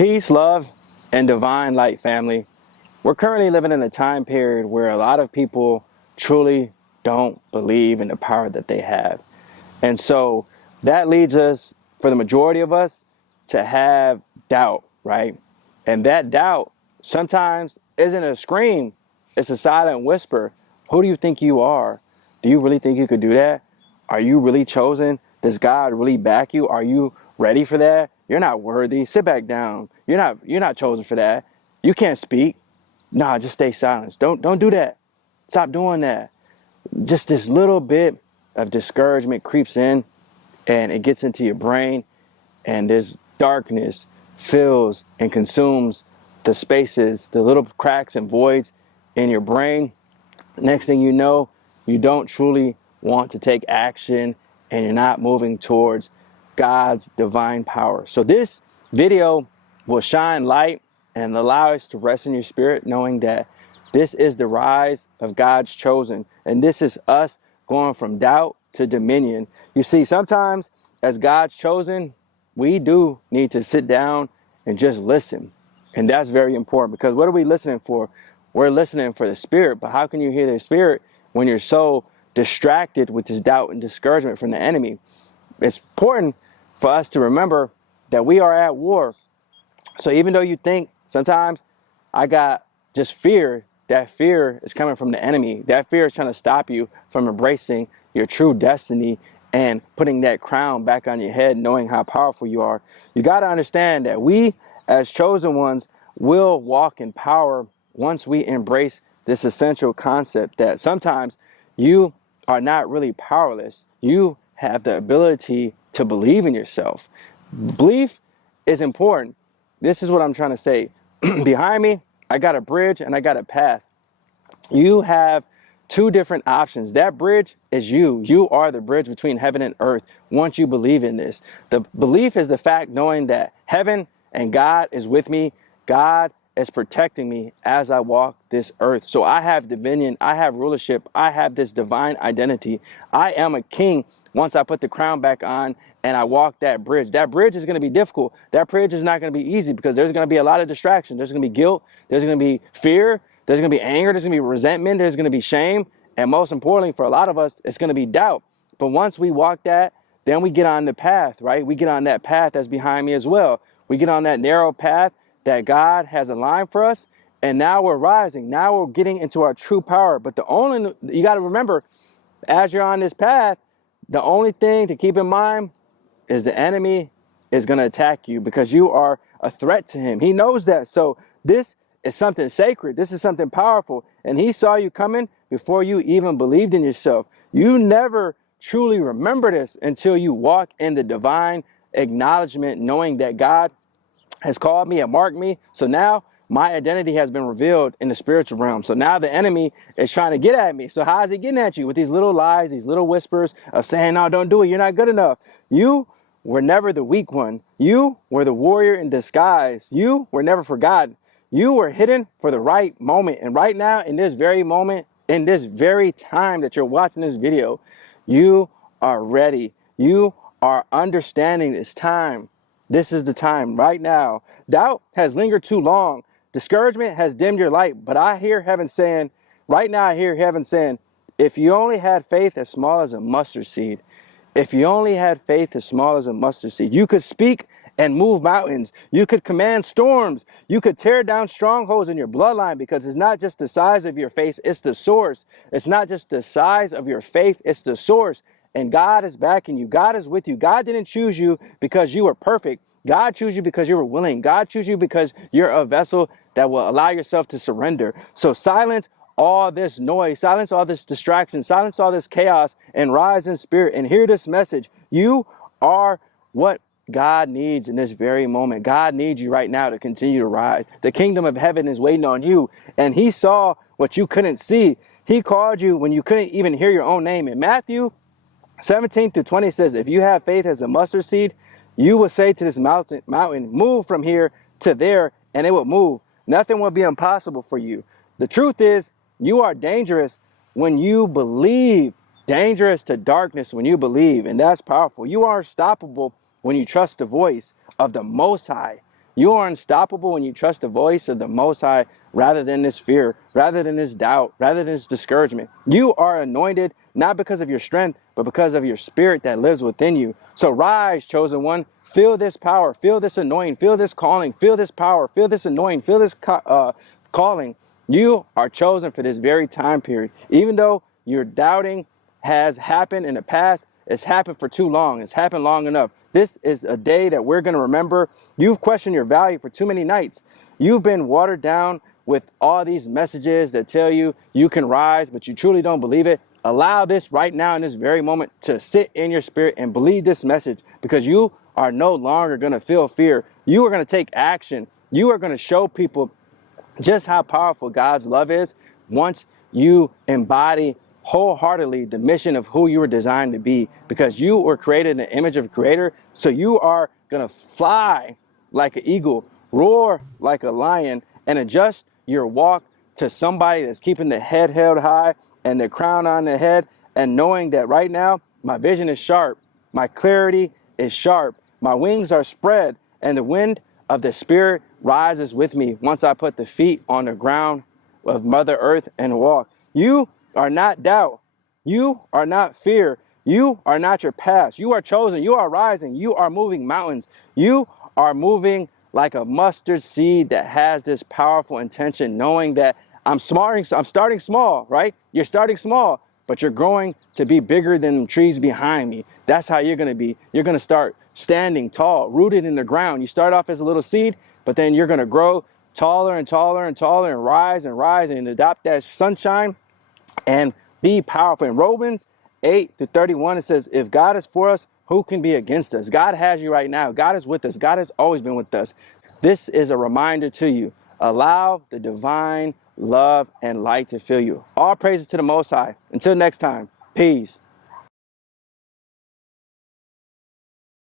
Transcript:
Peace, love, and divine light, family. We're currently living in a time period where a lot of people truly don't believe in the power that they have. And so that leads us, for the majority of us, to have doubt, right? And that doubt sometimes isn't a scream, it's a silent whisper. Who do you think you are? Do you really think you could do that? Are you really chosen? Does God really back you? Are you ready for that? You're not worthy. Sit back down. You're not chosen for that. You can't speak. Nah, just stay silent. Don't do that. Stop doing that. Just this little bit of discouragement creeps in and it gets into your brain, and this darkness fills and consumes the spaces, the little cracks and voids in your brain. Next thing you know, you don't truly want to take action and you're not moving towards God's divine power. So this video will shine light and allow us to rest in your spirit, knowing that this is the rise of God's chosen. And this is us going from doubt to dominion. You see, sometimes as God's chosen, we do need to sit down and just listen. And that's very important, because what are we listening for? We're listening for the Spirit. But how can you hear the Spirit when you're so distracted with this doubt and discouragement from the enemy? It's important for us to remember that we are at war. So even though you think sometimes I got just fear, that fear is coming from the enemy. That fear is trying to stop you from embracing your true destiny and putting that crown back on your head, knowing how powerful you are. You got to understand that we as chosen ones will walk in power once we embrace this essential concept that sometimes you are not really powerless. You have the ability to believe in yourself. Belief is important. This is what I'm trying to say. Behind me, I got a bridge and I got a path. You have two different options. That bridge is you. You are the bridge between heaven and earth once you believe in this. The belief is the fact knowing that heaven and God is with me. God is protecting me as I walk this earth. So I have dominion. I have rulership. I have this divine identity. I am a king once I put the crown back on and I walk that bridge. That bridge is going to be difficult. That bridge is not going to be easy because there's going to be a lot of distraction. There's going to be guilt. There's going to be fear. There's going to be anger. There's going to be resentment. There's going to be shame. And most importantly, for a lot of us, it's going to be doubt. But once we walk that, then we get on the path, right? We get on that path that's behind me as well. We get on that narrow path that God has aligned for us. And now we're rising. Now we're getting into our true power. But you got to remember, as you're on this path, the only thing to keep in mind is the enemy is going to attack you because you are a threat to him. He knows that. So this is something sacred. This is something powerful. And he saw you coming before you even believed in yourself. You never truly remember this until you walk in the divine acknowledgement, knowing that God has called me and marked me. So now my identity has been revealed in the spiritual realm. So now the enemy is trying to get at me. So how is he getting at you? With these little lies, these little whispers of saying, no, don't do it. You're not good enough. You were never the weak one. You were the warrior in disguise. You were never forgotten. You were hidden for the right moment. And right now, in this very moment, in this very time that you're watching this video, you are ready. You are understanding this time. This is the time right now. Doubt has lingered too long. Discouragement has dimmed your light. But I hear heaven saying, right now I hear heaven saying, if you only had faith as small as a mustard seed, if you only had faith as small as a mustard seed, you could speak and move mountains. You could command storms. You could tear down strongholds in your bloodline, because it's not just the size of your faith, it's the source. It's not just the size of your faith, it's the source. And God is backing you. God is with you. God didn't choose you because you were perfect. God chose you because you were willing. God chose you because you're a vessel that will allow yourself to surrender. So silence all this noise, silence all this distraction, silence all this chaos, and rise in spirit and hear this message. You are what God needs in this very moment. God needs you right now to continue to rise. The kingdom of heaven is waiting on you. And he saw what you couldn't see. He called you when you couldn't even hear your own name. In Matthew 17-20 says, if you have faith as a mustard seed, you will say to this mountain, move from here to there, and it will move. Nothing will be impossible for you. The truth is, you are dangerous when you believe. Dangerous to darkness when you believe, and that's powerful. You are unstoppable when you trust the voice of the Most High. You are unstoppable when you trust the voice of the Most High rather than this fear, rather than this doubt, rather than this discouragement. You are anointed not because of your strength, but because of your spirit that lives within you. So rise, chosen one. Feel this power, feel this anointing, feel this calling, feel this power, feel this anointing, feel this calling. You are chosen for this very time period. Even though your doubting has happened in the past, it's happened for too long. It's happened long enough. This is a day that we're going to remember. You've questioned your value for too many nights. You've been watered down with all these messages that tell you you can rise, but you truly don't believe it. Allow this right now in this very moment to sit in your spirit and believe this message, because you are no longer going to feel fear. You are going to take action. You are going to show people just how powerful God's love is once you embody wholeheartedly the mission of who you were designed to be, because you were created in the image of a creator. So you are going to fly like an eagle, roar like a lion, and adjust your walk to somebody that's keeping the head held high and the crown on the head, and knowing that right now my vision is sharp, my clarity is sharp, my wings are spread, and the wind of the Spirit rises with me once I put the feet on the ground of Mother Earth and walk. You are not doubt. You are not fear. You are not your past. You are chosen. You are rising. You are moving mountains. You are moving like a mustard seed that has this powerful intention, knowing that I'm starting small, right? You're starting small, but you're growing to be bigger than the trees behind me. That's how you're going to be. You're going to start standing tall, rooted in the ground. You start off as a little seed, but then you're going to grow taller and taller and taller and rise and adopt that sunshine and be powerful. In Romans 8-31, it says, if God is for us, who can be against us? God has you right now. God is with us. God has always been with us. This is a reminder to you. Allow the divine love and light to fill you. All praises to the Most High. Until next time, peace.